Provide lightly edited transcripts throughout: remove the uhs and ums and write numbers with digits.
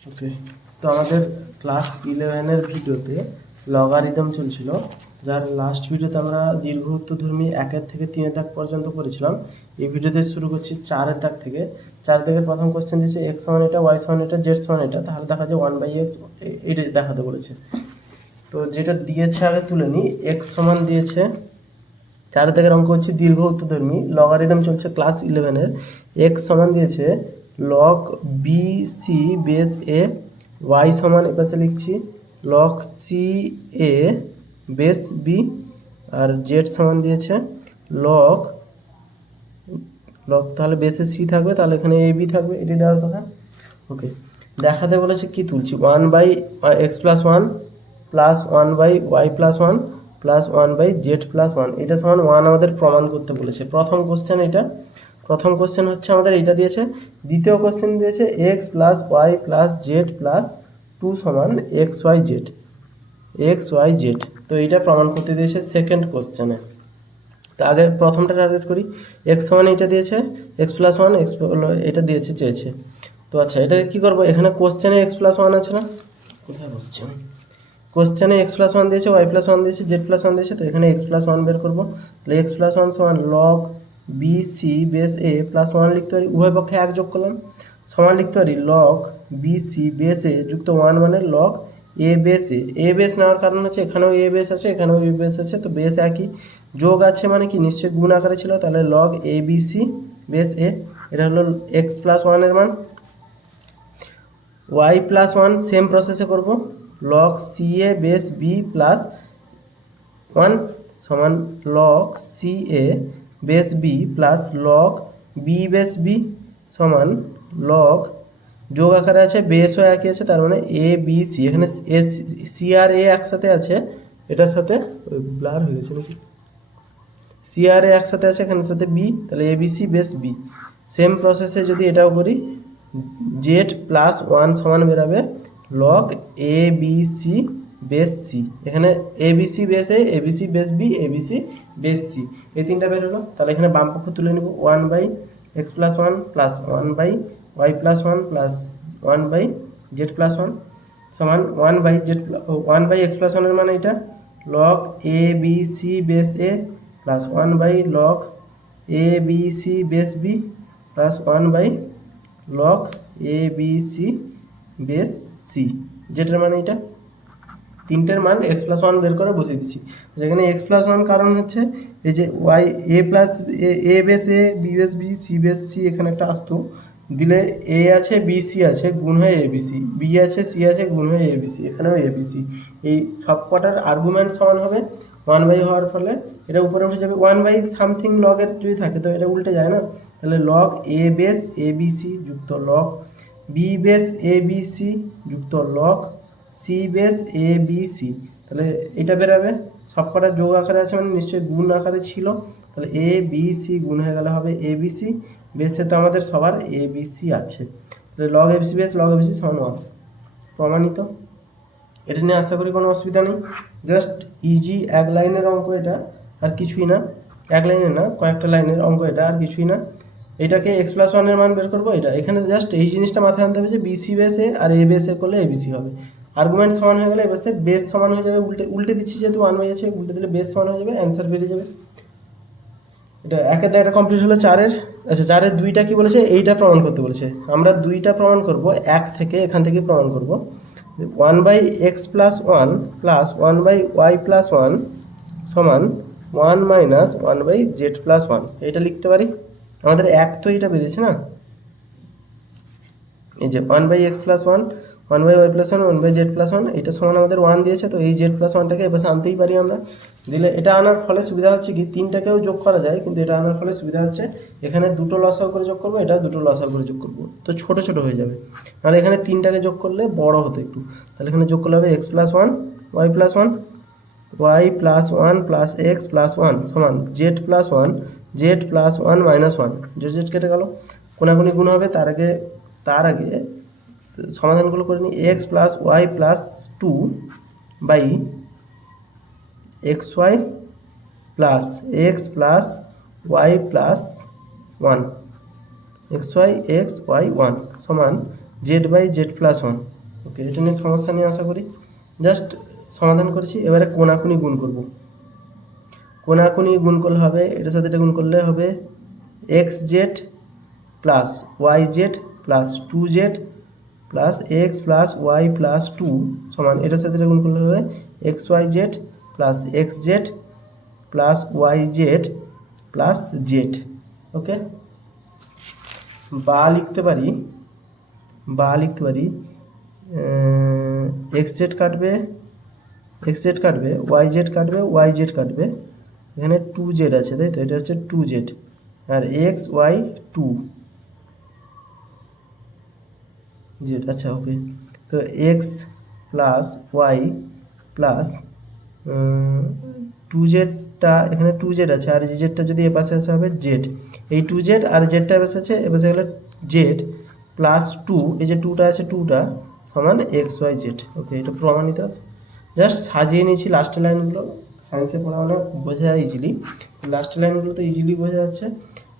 ওকে, তো আমাদের ক্লাস 11-এর ভিডিওতে লগারিদম চলছিল, যার লাস্ট ভিডিওতে আমরা দীর্ঘ উত্তরধর্মী 1 থেকে 3 দাগ পর্যন্ত করেছিলাম। এই ভিডিওতে শুরু করছি 4 দাগ থেকে। 4 দাগের প্রথম কোশ্চেন দিয়েছে এক্স সমান এটা, ওয়াই সমান এটা, জেড সমান এটা, তাহলে দেখা যায় 1/x এটা দেখাতে বলেছে। তো যেটা দিয়েছে আগে তুলে নিই। এক্স সমান দিয়েছে, 4 দাগের অঙ্ক হচ্ছে দীর্ঘ উত্তরধর্মী লগারিদম চলছে ক্লাস 11-এর। এক্স সমান দিয়েছে লগ বি সি বেস এ, ওয়াই সমান এপাশে লিখছি log C A base b, R Z সমান দিয়েছে লগ লগ তাহলে বেসে সি থাকবে, তাহলে এখানে এ বি থাকবে, এটি দেওয়ার কথা। ওকে, দেখাতে বলেছে কি তুলছি 1/x+1 plus 1/y+1 plus 1/z+1, এটা সমান 1 আমাদের প্রমাণ করতে বলেছে। প্রথম কোশ্চেন এটা, প্রথম কোশ্চেন হচ্ছে আমাদের এটা দিয়েছে। দ্বিতীয় কোশ্চেন দিয়েছে x plus Y plus z plus 2 সমান xyz। তো এইটা প্রমাণ করতে দিয়েছে সেকেন্ড কোশ্চেনে। তো আগে প্রথমটা টার্গেট করি। এক্স সমান এটা দিয়েছে, x+1 এটা দিয়েছে চেয়েছে। তো আচ্ছা, এটা কী করবো? এখানে কোশ্চেনে x+1 আছে না, কোথায় বসছে? কোশ্চেনে x+1 দিয়েছে, y+1 দিয়েছে, z+1 দিয়েছে, তো এখানে x+1 বের করবো। তাহলে x+1 সমান log B C base A plus 1 লিখতে পারি, উভয় পক্ষে 1 যোগ করলাম, সমান লিখতে পারি log B C base A যুক্ত 1 মানে log A base A. A base নেওয়ার কারণ হচ্ছে এখানেও এ বেস আছে, এখানেও এ বেস আছে, তো বেস একই, যোগ আছে মানে কি নিশ্চয়ই গুণ আকারে ছিল, তাহলে log A B C base A, এটা হলো x+1 এর মান। y+1 সেম প্রসেসে করব, log C A base B plus 1 সমান log C A base B plus log B base B সমান লগ, যোগ আকারে আছে, বেসও একই আছে, তার মানে এ বি সি। এখানে এ সি আর এ একসাথে আছে, এটার সাথে ব্লার হয়ে গেছে নাকি, সি আর এ একসাথে আছে, এখানের সাথে বি, তাহলে A B C base B. Same প্রসেসে যদি এটাও করি, z+1 সমান বেরাবে log A B C base C. এখানে A B C base A, A B C base B, A B C base C, এই তিনটা বের হলো। তাহলে এখানে বাম পক্ষ তুলে নেব, 1/x+1 plus 1/y+1 plus 1/z+1 সমান 1/x+1 এর মানে এটা log A B C base A plus 1/log A B C base B plus 1/log A B C base C, যেটার মানে এটা। তিনটের মান x+1 বের করে বসিয়ে দিচ্ছি। যেখানে x+1 কারণ হচ্ছে এই যে Y A plus A base A, B base B, C base C, এখানে একটা আসতো, দিলে এ আছে বি সি আছে গুণ হয়ে এ বি সি, বি আছে সি আছে গুণ হয়ে এ বি সি, এখানেও এ বি সি। এই সব কটার আর্গুমেন্ট সমান হবে 1/, হওয়ার ফলে এটা উপরে উঠে যাবে। 1/সামথিং লগের যদি থাকে তো এটা উল্টে যায় না, তাহলে log A base A B C যুক্ত log B base A B C যুক্ত log C base A B C, তাহলে এটা বেরাবে। সব কটা যোগ আকারে আছে মানে নিশ্চয়ই গুণ আকারে ছিল, তাহলে এ বি সি গুণ হয়ে গেলে হবে এ বি সি, বেসে তো আমাদের সবার এ বি সি আছে, তাহলে log A B C base log A B C সমান 1, প্রমাণিত। এটা নিয়ে আশা করি কোনো অসুবিধা নেই, জাস্ট ইজি এক লাইনের অঙ্ক এটা, আর কিছুই না। এক লাইনের না, কয়েকটা লাইনের অঙ্ক এটা, আর কিছুই না। এটাকে x+1 এর মান বের করবো, এটা এখানে জাস্ট এই জিনিসটা মাথায় আনতে হবে যে বিসি বেস এ আর এ বেস এ করলে এবিসি হবে। আর্গুমেন্ট সমান হয়ে গেলে এবার বেস সমান হয়ে যাবে, উল্টে দিচ্ছি যেহেতু 1/, আছে উল্টে দিলে বেস সমান হয়ে যাবে, অ্যান্সার বেরিয়ে যাবে। এটা একের দাগটা কমপ্লিট হলো 4-এর। আচ্ছা, 4-এর 2টা কি বলেছে, এইটা প্রমাণ করতে বলেছে। আমরা 2টা প্রমাণ করব, 1 থেকে এখান থেকে প্রমাণ করব 1/x+1 প্লাস 1/y+1 সমান 1 মাইনাস 1/z+1, এটা লিখতে পারি। আমাদের 1 তো এটা বেরিয়েছে না, এই যে 1/x+1 1/y+1 1/z+1, এটা সমান আমাদের 1 দিয়েছে, তো এই z+1টাকে এবার আনতেই পারি আমরা। দিলে এটা আনার ফলে সুবিধা হচ্ছে কি, 3টাকেও যোগ করা যায়, কিন্তু এটা আনার ফলে সুবিধা হচ্ছে এখানে দুটো লসাগু করে যোগ করবো, এটা দুটো লসাগু করে যোগ করবো, তো ছোট ছোট হয়ে যাবে। নাহলে এখানে 3টাকে যোগ করলে বড় হতো একটু, তাহলে এখানে যোগ করলে হবে x+1 y+1 y+1 plus x+1 সমান z+1 z+1 মাইনাস 1, z কেটে গেল, কোনাকুনি গুণ হবে। তার আগে সমাধানগুলো করে নিই। x plus Y plus 2 by xy plus x plus Y plus 1 xy x y 1 সমান Z by Z plus one. Okay, এটা নিয়ে সমস্যা নিয়ে আশা করি জাস্ট সমাধান করেছি। এবারে কোনাকুনি গুণ করব। কোনাকুনি গুণ করলে হবে, এটার সাথে এটা গুণ করলে হবে X Z plus Y Z plus two Z plus X plus Y plus two সমান এটার সাথে এটা গুণ করলে হবে X Y Z plus x Z plus Y Z plus Z. Okay, বা লিখতে পারি এক্স জেড কাটবে ওয়াই জেড কাটবে, এখানে টু জেড আছে তাই তো, এটা হচ্ছে টু জেড আর এক্স ওয়াই টু জেড। আচ্ছা ওকে, তো X plus Y plus two জেডটা, এখানে টু জেড আছে আর জেডটা যদি এ পাশে আসে হবে জেড, এই টু জেড আর জেডটা এ পাশে আছে, এ পাশে গেলে জেড প্লাস টু, এই যে টুটা আছে টুটা সমান এক্স ওয়াই জেড। ওকে, এটা প্রমাণিত। জাস্ট সাজিয়ে নিয়েছি লাস্টের লাইনগুলো, সায়েন্সে পড়া মানে বোঝা যায় ইজিলি, লাস্টের লাইনগুলো তো ইজিলি বোঝা যাচ্ছে।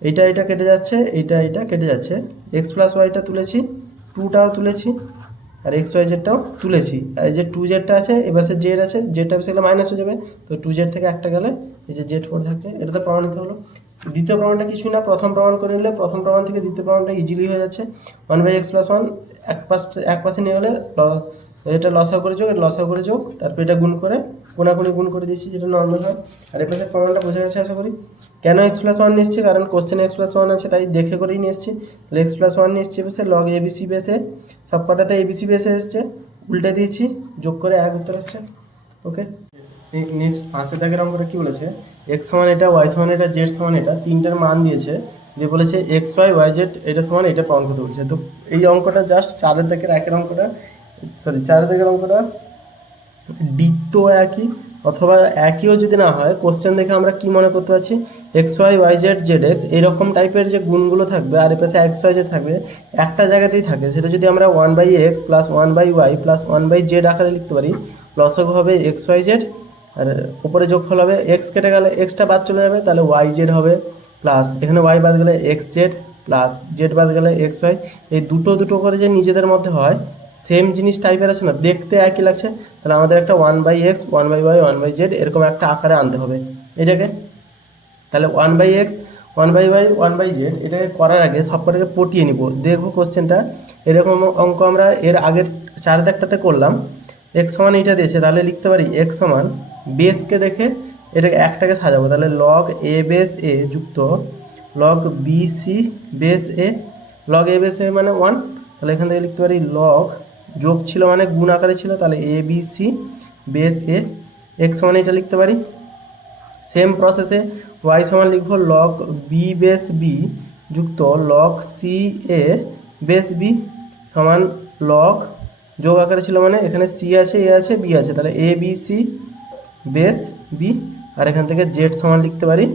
এটা কেটে যাচ্ছে, এটা কেটে যাচ্ছে, এক্স প্লাস ওয়াইটা তুলেছি, টুটাও তুলেছি আর এক্স ওয়াই জেডটাও তুলেছি, আর এই যে টু জেডটা আছে এবার জেড আছে, জেডটা সেগুলো মাইনাস হয়ে যাবে, তো টু জেড থেকে একটা গেলে এই যে জেড ফোর থাকছে। এটা তো প্রমাণিত হলো। দ্বিতীয় প্রমাণটা কিছুই না, প্রথম প্রমাণ করে নিলে প্রথম প্রমাণ থেকে দ্বিতীয় প্রমাণটা ইজিলি হয়ে যাচ্ছে। One by x plus one এক পাশে নিয়ে গেলে এটা লসাগু করে যোগ তারপর এটা গুণ করে কোনাকুনি গুণ করে দিচ্ছি, যেটা নর্মাল হয়। আর এপাশে প্রমাণটা বোঝা গেছে আশা করি। কেন এক্স প্লাস ওয়ান নিচ্ছি, কারণ কোশ্চেনে এক্স প্লাস ওয়ান আছে তাই দেখে করেই নিয়ে এসেছি। তাহলে এক্স প্লাস ওয়ান নিয়ে এসছি এপাশে, লগ এবিসি বেসে, সব কটাতে এবিসি বেসে এসছে, উল্টে দিয়েছি, যোগ করে এক উত্তর আসছে। ওকে, নেক্সট 5 দাগের অঙ্কটা কী বলেছে, এক্স সমান এটা, ওয়াই সমান এটা, জেড সমান এটা, তিনটার মান দিয়েছে, দিয়ে বলেছে এক্স ওয়াই ওয়াই জেড এটা সমান এটা প্রমাণ করতে বলছে। তো এই অঙ্কটা জাস্ট 4 দাগের অঙ্কটা ডিটো একই, অথবা একইও যদি না হয়, কোশ্চেন দেখে আমরা কি মনে করতে পারছি, x y y z z x এইরকম টাইপের যে গুণগুলো থাকবে আর এর পাশে এক্স ওয়াই জেড থাকবে, একটা জায়গাতেই থাকে, সেটা যদি আমরা one by x plus one by y plus one by z আকারে লিখতে পারি, লসাগু হবে এক্স ওয়াই জেড, আর উপরে যোগফল হবে এক্স কেটে গেলে এক্সটা বাদ চলে যাবে, তাহলে ওয়াই জেড হবে, প্লাস এখানে ওয়াই বাদ গেলে এক্স জেড প্লাস জেড বাদ গেলে এক্স ওয়াই। এই দুটো করে যে নিজেদের মধ্যে হয়, সেম জিনিস টাইপের আছে না, দেখতে একই লাগছে, তাহলে আমাদের একটা one by x one by y one by z এরকম একটা আকারে আনতে হবে এটাকে। তাহলে one by x one by y one by z এটাকে করার আগে সবকটাকে পটিয়ে নিব, দেখবো কোশ্চেনটা এরকম অঙ্ক আমরা এর আগের 4 দাগটাতে করলাম। এক্স সমান এইটা দিয়েছে, তাহলে লিখতে পারি এক্স সমান বেসকে দেখে এটাকে একটাকে সাজাবো, তাহলে লগ এ বেস এ যুক্ত লগ বি সি বেস এ, লগ এ বেস এ মানে 1, তাহলে এখান থেকে লিখতে পারি লগ যোগ ছিল মানে গুণ আকারে ছিল, তাহলে A B C base A, x সমান এটা লিখতে পারি। সেম প্রসেসে ওয়াই সমান লিখবো লগ বি বেস বি যুক্ত log C A base B সমান লগ যোগ আকারে ছিল মানে এখানে সি আছে এ আছে বি আছে, তাহলে A B C base b, আর এখান থেকে জেড সমান লিখতে পারি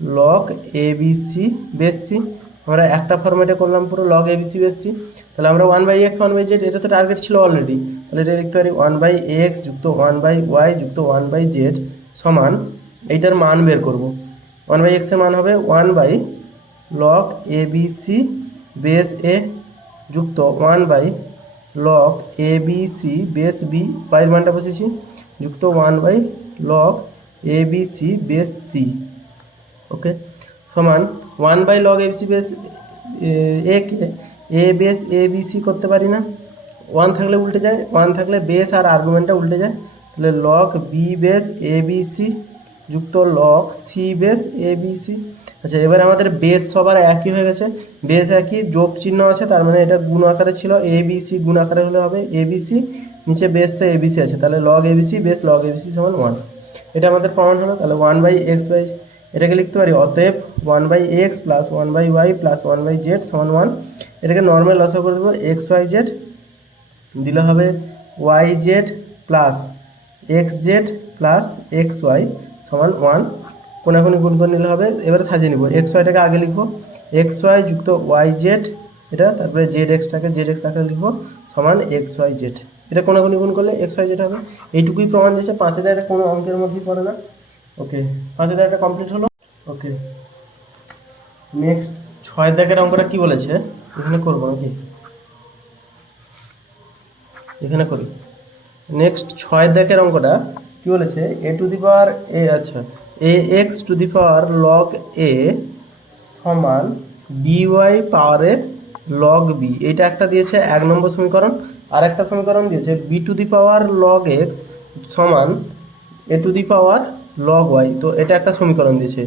log A B C base c. আমরা একটা ফর্মেটে করলাম পুরো log A B C base c, তাহলে আমরা one by x one by z এটা তো টার্গেট ছিল অলরেডি, তাহলে এটা লিখতে পারি ওয়ান বাই এক্স যুক্ত ওয়ান বাই ওয়াই যুক্ত ওয়ান বাই জেড সমান এইটার মান বের করব। ওয়ান বাই এক্সের মান হবে one by log A B C base A যুক্ত one by log A B C base B, ওয়াইয়ের মানটা বসেছি, যুক্ত one by log A B C base C. Okay, সমান one by log A B C base একে A base A B C করতে পারি না, ওয়ান থাকলে উল্টে যায়, ওয়ান থাকলে বেস আর আর্গুমেন্টটা উল্টে যায়, তাহলে log B base A B C যুক্ত log C base A B C. আচ্ছা, এবার আমাদের বেস সবার একই হয়ে গেছে, বেস একই, যোগ চিহ্ন আছে, তার মানে এটা গুণ আকারে ছিল, এ বি সি গুণ আকারে হলে হবে এ বি সি, নিচে বেস তো এ বি সি আছে, তাহলে log A B C base log A B C সমান 1, এটা আমাদের প্রমাণ হলো। তাহলে ওয়ান বাই এক্স বাই এটাকে লিখতে পারি অতএব one by x plus one by y plus one by z সমান 1, এটাকে নর্মাল লসাগু করে দেবো, এক্স ওয়াই জেড দিলে হবে y Z plus x Z plus x y সমান 1, কোনাকুনি গুণ করে নিলে হবে। এবারে সাজিয়ে নিব, এক্স ওয়াইটাকে আগে লিখবো এক্স ওয়াই যুক্ত ওয়াই জেড এটা, তারপরে জেড এক্সটাকে জেড এক্স আকারে লিখবো সমান এক্স ওয়াই জেড, এটা কোনাকুনি গুণ করলে এক্স ওয়াই জেড হবে। এইটুকুই প্রমাণ দিয়েছে, 5 এটা কোনো অঙ্কের মধ্যেই পড়ে না। ওকে, 5 এটা কমপ্লিট হলো। ওকে, নেক্সট 6 দাগের অঙ্কটা কী বলেছে এখানে করবো নাকি, এখানে করি। নেক্সট 6 দেখের অঙ্কটা কি বলেছে, এ টু দি পাওয়ার এ, আচ্ছা, A X to the power log A সমান বিওয়াই পাওয়ারে লগ বি, এইটা একটা দিয়েছে 1 নম্বর সমীকরণ। আর একটা সমীকরণ দিয়েছে B to the power log X সমান A to the power log Y, তো এটা একটা সমীকরণ দিয়েছে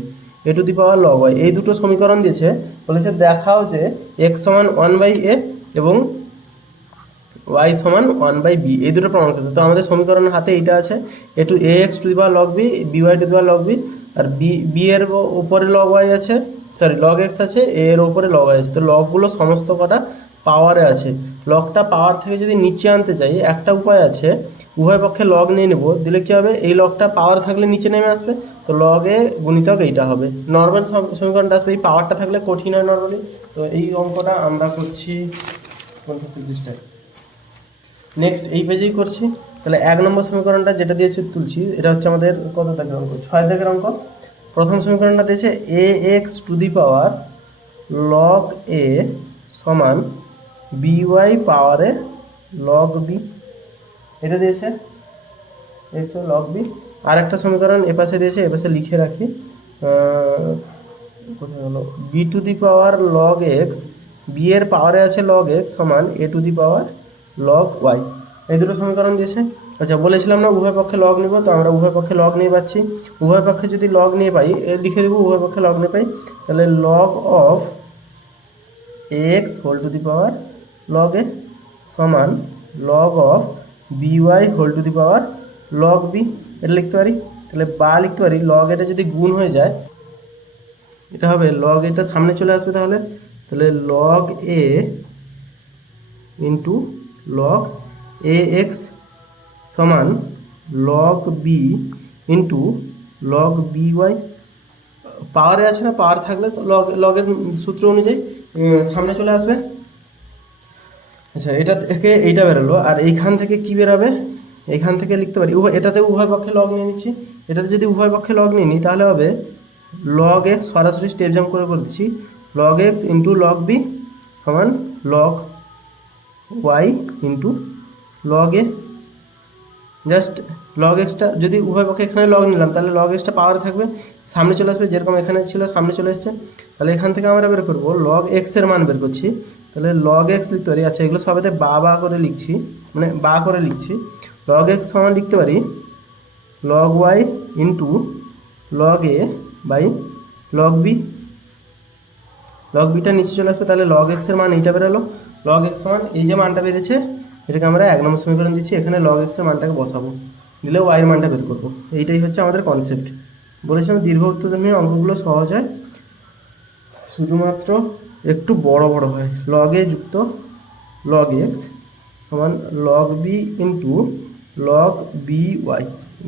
A to the power log Y. এই দুটো সমীকরণ দিয়েছে, বলেছে দেখাও যে এক্স সমান 1/a এবং ওয়াই সমান 1/b, এই দুটো প্রমাণ করতে। তো আমাদের সমীকরণের হাতে এইটা আছে, A to A X to the power log B, B Y to the power log B, আর বি এর উপরে লগ ওয়াই আছে, সরি লগ এক্স আছে, এ এর উপরে লগ ওয়াই আছে। তো লগগুলো সমস্ত কটা পাওয়ারে আছে। লগটা পাওয়ার থেকে যদি নিচে আনতে চাই, একটা উপায় আছে, উভয় পক্ষে লগ নিয়ে নেব, দিলে কী হবে, এই লগটা পাওয়ার থাকলে নিচে নেমে আসবে, তো লগে গুণিতক এইটা হবে, নর্মাল সমীকরণটা আসবে। এই পাওয়ারটা থাকলে কঠিন হয় নর্মালি। তো এই অঙ্কটা আমরা করছি 50 পৃষ্ঠায়। নেক্সট এই পেজেই করছি। তাহলে 1 নম্বর সমীকরণটা যেটা দিয়েছে তুলছি, এটা হচ্ছে আমাদের কত দাগের অঙ্ক, 6 দাগের অঙ্ক। প্রথম সমীকরণটা দিয়েছে A X to the power log A সমান বিওয়াই পাওয়ারে লগ বি, এটা দিয়েছে এক্স লগ বি। আর একটা সমীকরণ এপাশে দিয়েছে, এপাশে লিখে রাখি, কোথায় হলো, B to the power log X, B এর পাওয়ারে আছে লগ এক্স সমান A to the power log Y, এই দুটো সমীকরণ দিয়েছে। আচ্ছা, বলেছিলাম না উভয় পক্ষে লগ নিব, তো আমরা উভয় পক্ষে লগ নিয়ে পাচ্ছি। উভয় পক্ষে যদি লগ নিয়ে পাই, লিখে দেবো উভয় পক্ষে লগ নিয়ে পাই, তাহলে log of X whole to the power log A সমান log of B Y whole to the power log B, এটা লিখতে পারি। তাহলে বা লিখতে পারি লগ এটা যদি গুণ হয়ে যায়, এটা হবে লগ এটা সামনে চলে আসবে, তাহলে তাহলে log a into log A x সমান log B into log B y. পাওয়ারে আছে না, পাওয়ার থাকলে লগের সূত্র অনুযায়ী সামনে চলে আসবে। আচ্ছা, এটা থেকে এইটা বেরোলো, আর এইখান থেকে কি বেরাবে, এইখান থেকে লিখতে পারি এটাতে উভয় পক্ষে লগ নিয়ে নিচ্ছি। এটাতে যদি উভয় পক্ষে লগ নিয়ে নিই, তাহলে হবে লগ এক্স, সরাসরি স্টেপ জাম্প করে দিচ্ছি, log x into log B সমান log y into log a. Just log এক্সটা যদি উভয় পক্ষে এখানে লগ নিলাম, তাহলে লগ এক্সটা পাওয়ার থাকবে, সামনে চলে আসবে, যেরকম এখানে ছিল সামনে চলে এসছে। তাহলে এখান থেকে আমরা বের করবো লগ এক্সের মান বের করছি, তাহলে লগ এক্স লিখতে পারি। আচ্ছা, এগুলো সবাইতে বা করে লিখছি, মানে বা করে লিখছি। লগ এক্স সমান লিখতে পারি log y into log a by log b, log বিটা নিচে চলে আসবে, তাহলে লগ এক্সের মান এইটা বেরোলো। লগ এক্স সমান এই যে মানটা বেরিয়েছে, এটাকে আমরা 1 নম্বর সমীকরণ দিচ্ছি, এখানে লগ এক্সের মানটাকে বসাবো, দিলে ওয়াইয়ের মানটা বের করবো। এইটাই হচ্ছে আমাদের কনসেপ্ট। বলেছিলাম দীর্ঘ উত্তরধর্মী অঙ্কগুলো সহজ হয়, শুধুমাত্র একটু বড় বড় হয়। লগ এ যুক্ত লগ এক্স সমান log B into log B Y.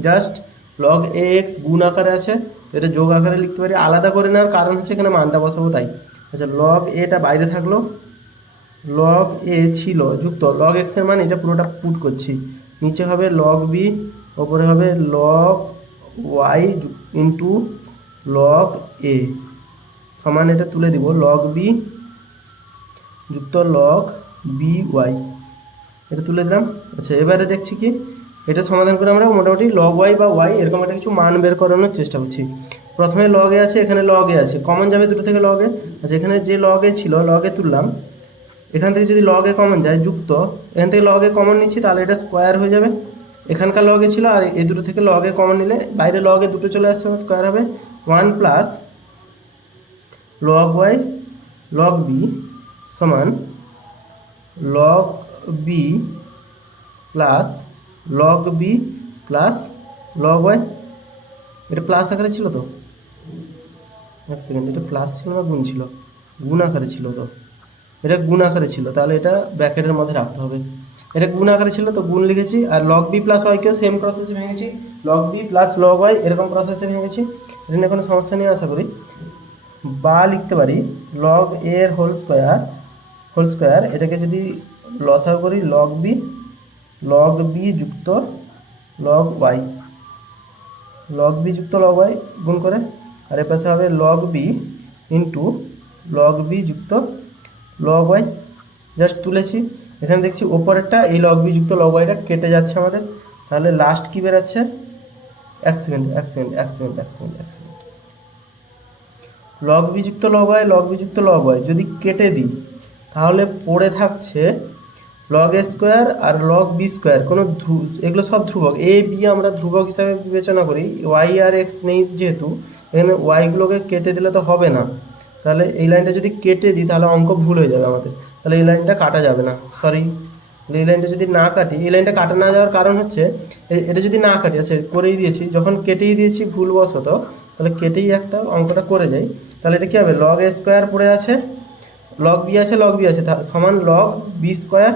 Just log এ এক্স গুণ আকারে আছে, তো এটা যোগ আকারে লিখতে পারি, আলাদা করে নেওয়ার কারণ হচ্ছে এখানে মানটা বসাবো তাই। আচ্ছা, লগ এটা বাইরে থাকলো, লগ এ ছিল যুক্ত লগ এক্সের মান, এটা পুরোটা পুট করছি, নিচে হবে লগ বি, ওপরে হবে log y into log A সমান এটা তুলে দিব লগ বি যুক্ত লগ বি ওয়াই, এটা তুলে দিলাম। আচ্ছা, এবারে দেখছি কি, এটা সমাধান করে আমরা মোটামুটি লগ ওয়াই বা ওয়াই এরকম একটা কিছু মান বের করানোর চেষ্টা করছি। প্রথমে লগ এ আছে, এখানে লগ এ আছে, কমন যাবে দুটো থেকে লগ এ। আচ্ছা, এখানে যে লগ এ ছিল লগ এ তুললাম, এখান থেকে যদি লগ এ কমন যায় যুক্ত, এখান থেকে লগ এ কমন নিচ্ছি, তাহলে এটা স্কোয়ার হয়ে যাবে। এখানকার লগ এ ছিল, আর এই দুটো থেকে লগ এ কমন নিলে বাইরে লগ এ দুটো চলে আসছে, স্কোয়ার হবে 1 plus log Y log B সমান log B plus log B plus log Y. এটা প্লাস আকারে ছিল তো, এক সেকেন্ড, এটা প্লাস ছিল না গুণ ছিল, গুণ আকারে ছিল তো, এটা গুণ আকারে ছিল, তাহলে এটা ব্র্যাকেটের মধ্যে রাখতে হবে। এটা গুণ আকারে ছিল তো গুণ লিখেছি, আর লগ বি প্লাস ওয়াইকেও সেম প্রসেসে ভেঙেছি, log B plus log Y এরকম প্রসেসে ভেঙেছি, এটা নিয়ে কোনো সমস্যা নেই আশা করি। বা লিখতে পারি লগ এর হোল স্কোয়ার, এটাকে যদি লসাগু করি লগ বি যুক্ত লগ ওয়াই, লগ বি যুক্ত লগ ওয়াই গুণ করে, আর এর পাশে হবে log B into log b যুক্ত লগ ওয়াই। জাস্ট তুলেছি। এখানে দেখছি ওপরেরটা এই লগ বি যুক্ত লগ ওয়াইটা কেটে যাচ্ছে আমাদের, তাহলে লাস্ট কী বেরাচ্ছে, এক সেকেন্ড লগ বি যুক্ত লগ ওয়াই, লগ বি যুক্ত লগ ওয়াই যদি কেটে দিই তাহলে পড়ে থাকছে লগ এ স্কোয়ার আর লগ বি স্কোয়ার। কোনো এগুলো সব ধ্রুবক, এ বি আমরা ধ্রুবক হিসাবে বিবেচনা করি, ওয়াই আর এক্স নেই যেহেতু, এখানে ওয়াইগুলোকে কেটে দিলে তো হবে না। তাহলে এই লাইনটা যদি কেটে দিই তাহলে অঙ্ক ভুল হয়ে যাবে আমাদের, তাহলে এই লাইনটা কাটা যাবে না, সরি। এই লাইনটা যদি না কাটি, এই লাইনটা কাটা না যাওয়ার কারণ হচ্ছে এটা যদি না কাটি, আচ্ছা করেই দিয়েছি, যখন কেটেই দিয়েছি ভুলবশত, তাহলে কেটেই একটা অঙ্কটা করে যাই, তাহলে এটা কী হবে, লগ এ স্কোয়ার পড়ে আছে, লগ বি আছে, লগ বি আছে সমান log B square,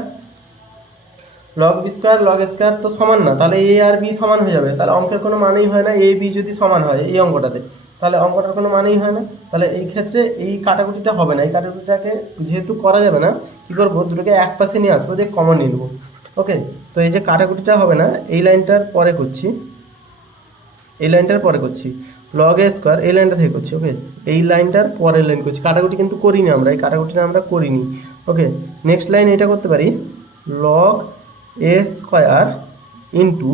log B square log square তো সমান না, তাহলে এ আর বি সমান হয়ে যাবে, তাহলে অঙ্কের কোনো মানেই হয় না। এ বি যদি সমান হয় এই অঙ্কটাতে, তাহলে অঙ্কটার কোনো মানেই হয় না। তাহলে এই ক্ষেত্রে এই কাটাকুটিটা হবে না, এই কাটাকুটিটাকে যেহেতু করা যাবে না, কী করবো, দুটোকে এক পাশে নিয়ে আসবো, দিয়ে কমন নিয়ে নেবো। ওকে, তো এই যে কাটাকুটিটা হবে না, এই লাইনটার পরে করছি, এই লাইনটার পরে করছি, লগ এ স্কোয়ার এই লাইনটা থেকে করছি। ওকে, এই লাইনটার পরের লাইন করছি, কাটাকুটি কিন্তু করিনি আমরা, এই কাটাকুটিটা আমরা করিনি। ওকে, নেক্সট লাইন এটা করতে পারি, লগ এ স্কোয়ার ইন্টু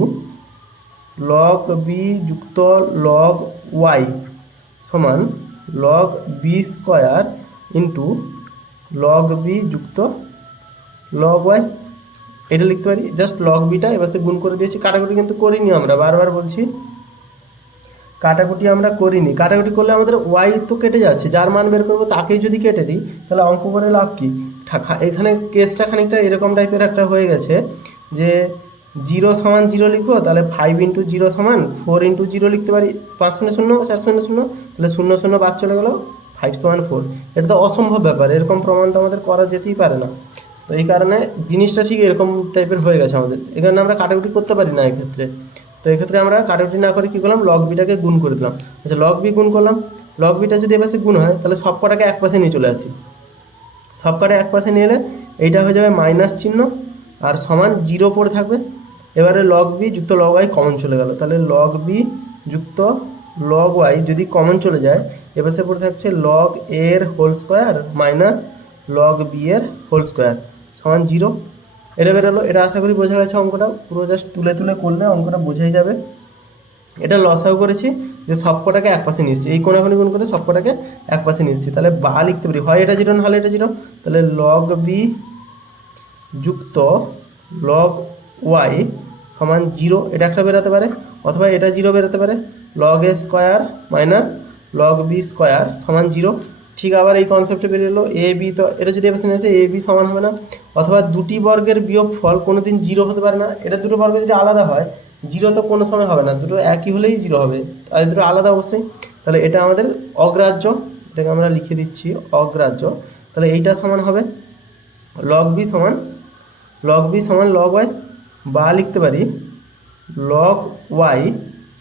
লগ বি যুক্ত লগ ওয়াই সমান log B square into log b যুক্ত লগ ওয়াই, এটা লিখতে পারি। জাস্ট লগ বিটা এবার সে গুণ করে দিয়েছি, কাটাকুটি কিন্তু করিনি আমরা, বারবার বলছি কাটাকুটি আমরা করিনি। কাটাকুটি করলে আমাদের ওয়াই তো কেটে যাচ্ছে, যার মান বের করবো তাকেই যদি কেটে দিই তাহলে অঙ্ক করে লাভ কী। এখানে কেসটা খানিকটা এরকম টাইপের একটা হয়ে গেছে যে 0 সমান 0 লিখবো, তাহলে 5 ইন্টু 0 সমান 4 ইন্টু 0 লিখতে পারি, 5 শূন্য 0 4 শূন্য 0, তাহলে 0 0 বাদ চলে গেলো, 5 সমান 4। এটা তো অসম্ভব ব্যাপার, এরকম প্রমাণ তো আমাদের করা যেতেই পারে না। তো এই কারণে জিনিসটা ঠিক এরকম টাইপের হয়ে গেছে আমাদের, এখানে আমরা কাটাকুটি করতে পারি না এক্ষেত্রে। তো এক্ষেত্রে আমরা কাটাকুটি না করে কী করলাম, লগ বিটাকে গুণ করে দিলাম। আচ্ছা, লগ বি গুণ করলাম, লগ বিটা যদি এপাশে গুণ হয় তাহলে সব কটাকে এক পাশে নিয়ে চলে আসি, সব কটা এক পাশে নিয়ে এলে এইটা হয়ে যাবে মাইনাস চিহ্ন আর সমান 0 পড়ে থাকবে। এবারে লগ বি যুক্ত লগ ওয়াই কমন চলে গেল, তাহলে লগ বি যুক্ত লগ ওয়াই যদি কমন চলে যায় এপাশে পড়ে থাকছে লগ এর whole square minus log b এর হোল স্কোয়ার সমান 0। এটা বেরোলো, এটা আশা করি বোঝা গেছে অঙ্কটা, পুরো জাস্ট তুলে তুলে করলে অঙ্কটা বোঝাই যাবে। এটা লসাও করেছি যে সব কটাকে এক পাশে নিচ্ছি, এই কোনাকুনি গুণ করে সব কটাকে এক পাশে নিচ্ছি, তাহলে বা লিখতে পারি, হয় এটা 0 না হলে এটা 0, তাহলে লগ বি যুক্ত লগ ওয়াই সমান 0, এটা একটা বেরোতে পারে, অথবা এটা 0 বেরোতে পারে, লগ এ square minus log B square সমান 0। ঠিক আবার এই কনসেপ্টে বেরিয়ে এলো এ বি, তো এটা যদি এবার আছে এ বি সমান হবে না, অথবা দুটি বর্গের বিয়োগফল কোনো দিন 0 হতে পারে না, এটা দুটো বর্গ যদি আলাদা হয় 0 তো কোনো সময় হবে না, দুটো একই হলেই 0 হবে, আর দুটো আলাদা অবশ্যই, তাহলে এটা আমাদের অগ্রাহ্য, এটাকে আমরা লিখে দিচ্ছি অগ্রাহ্য। তাহলে এইটা সমান হবে লগ বি সমান লগ ওয়াই, বা লিখতে পারি লগ ওয়াই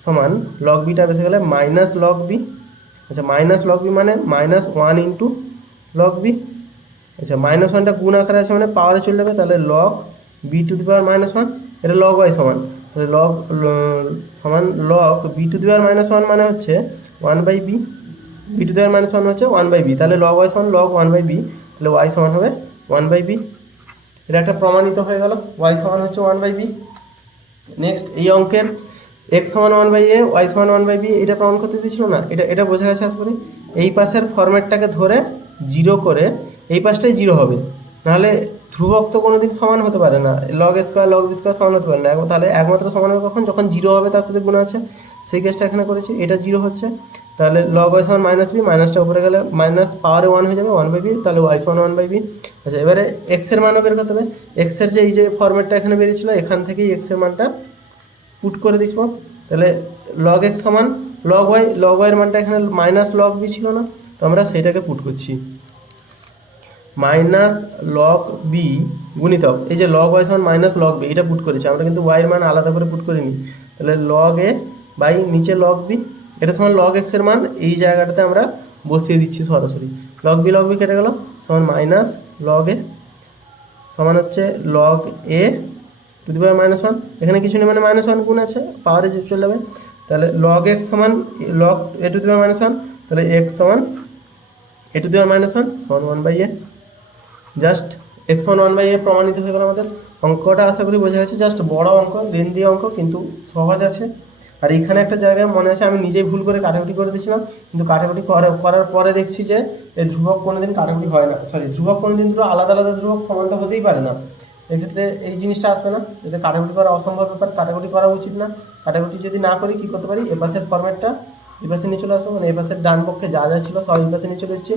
সমান লগ বিটা বেসে গেলে মাইনাস লগ বি। আচ্ছা, মাইনাস লগ বি মানে -1 ইন্টু লগ বি। আচ্ছা, -1টা গুণ আকারে আছে মানে পাওয়ারে চলে যাবে, তাহলে লগ বি টু দি পাওয়ার -1, এটা লগ ওয়াই সমান, তাহলে লগ সমান লগ বি টু দি পাওয়ার -1 মানে হচ্ছে 1/b, বি টু দি পাওয়ার -1 হচ্ছে 1/b, তাহলে লগ ওয়াই সমান লগ 1/b, তাহলে ওয়াই সমান হবে 1/b। এটা একটা প্রমাণিত হয়ে গেল, ওয়াই সমান হচ্ছে 1/b। নেক্সট এই অঙ্কের এক্স সমান 1/a, ওয়াই সমান 1/b, এটা প্রমাণ করতে দিয়েছিল না, এটা বোঝা গেছে আশা করি। এই পাশের ফরম্যাটটাকে ধরে 0 করে এই পাশটাই 0 হবে, নাহলে ধ্রুবক তো কোনো দিন সমান হতে পারে না, log square log B square সমান হতে পারে না, তাহলে একমাত্র সমান হবে কখন, যখন 0 হবে তার সাথে গুণ আছে, সেই কেসটা এখানে করেছি, এটা 0 হচ্ছে, তাহলে লগ ওয়াই সমান -b, মাইনাসটা উপরে গেলে মাইনাস পাওয়ারে 1 হয়ে যাবে 1/b, তাহলে ওয়াই সমান 1/b। আচ্ছা, এবারে এক্সের মানও বের করতে হবে, এক্সের যে এই যে ফরম্যাটটা এখানে বেরিয়েছিল এখান থেকেই এক্সের মানটা পুট করে দিচ্ছি, তাহলে লগ এক্স সমান লগ ওয়াই, লগ ওয়াইয়ের মানটা এখানে মাইনাস লগ বি ছিল না, তো আমরা সেইটাকে পুট করছি, মাইনাস লগ বি গুণিতক এই যে লগ ওয়াই সমান মাইনাস লগ বি, এটা পুট করেছি আমরা, কিন্তু ওয়াইয়ের মান আলাদা করে পুট করিনি, তাহলে লগ এ বাই নিচে লগ বি, এটা সমান লগ এক্সের মান এই জায়গাটাতে আমরা বসিয়ে দিচ্ছি সরাসরি, লগ বি কেটে গেল, সমান মাইনাস লগ এ সমান হচ্ছে লগ এ টু দি পাওয়ার -1, এখানে কিছু নেই মানে -1 গুণ আছে, পাওয়ারে চলে যাবে, তাহলে লগ এক্স সমান লগ এ টু দি পাওয়ার -1, তাহলে এক্স সমান এ টু দি পাওয়ার -1 সমান 1/a। জাস্ট এক্স মান ওয়ান বাই এ প্রমাণিত হয়ে গেল আমাদের। অঙ্কটা আশা করি বোঝা গেছে, জাস্ট বড় অঙ্ক, লেন্দি অঙ্ক, কিন্তু সহজ আছে। আর এখানে একটা জায়গায় মনে আছে আমি নিজেই ভুল করে কাটাকুটি করে দিয়েছিলাম, কিন্তু কাটাকুটি করার পরে দেখছি যে এই ধ্রুবক কোনোদিন কাটাকুটি হয় না, সরি ধ্রুবক কোনোদিন দুটো আলাদা আলাদা ধ্রুবক সমান তো হতেই পারে না। এক্ষেত্রে এই জিনিসটা আসবে না, এটা কাটাকুটি করা অসম্ভব ব্যাপার, কাটাকুটি করা উচিত না। কাটাকুটি যদি না করি কী করতে পারি, এপাশের ফর্মেটটা এপাশে নিয়ে চলে আসবো, মানে এপাশের ডান পক্ষে যা যা ছিল সব এপাশে নিয়ে চলে এসেছি,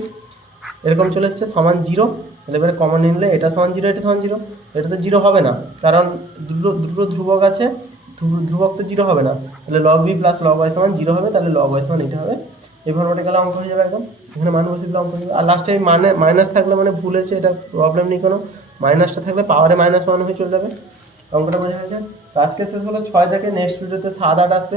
এরকম চলে এসছে সমান 0। তাহলে এবারে কমন নিলে এটা সমান 0, এটা সমান 0, এটা তো 0 হবে না, কারণ দুটো ধ্রুবক আছে, ধ্রুবক তো 0 হবে না। তাহলে log B plus log y সমান 0 হবে, তাহলে লগ ওয়াই সমান এটা হবে। এই ফর্মেটে গেলে অঙ্ক হয়ে যাবে একদম, এখানে মান বসে দিলে অঙ্ক হয়ে যাবে। আর লাস্টে মাইনাস থাকলে মানে ভুল হয়েছে, এটা প্রবলেম নেই কোনো, মাইনাসটা থাকলে পাওয়ারে -1 হয়ে চলে যাবে। অঙ্কটা বোঝা গেছে। তো আজকে শেষ হলো 6 থেকে, নেক্সট ভিডিওতে 7, 8 আসবে।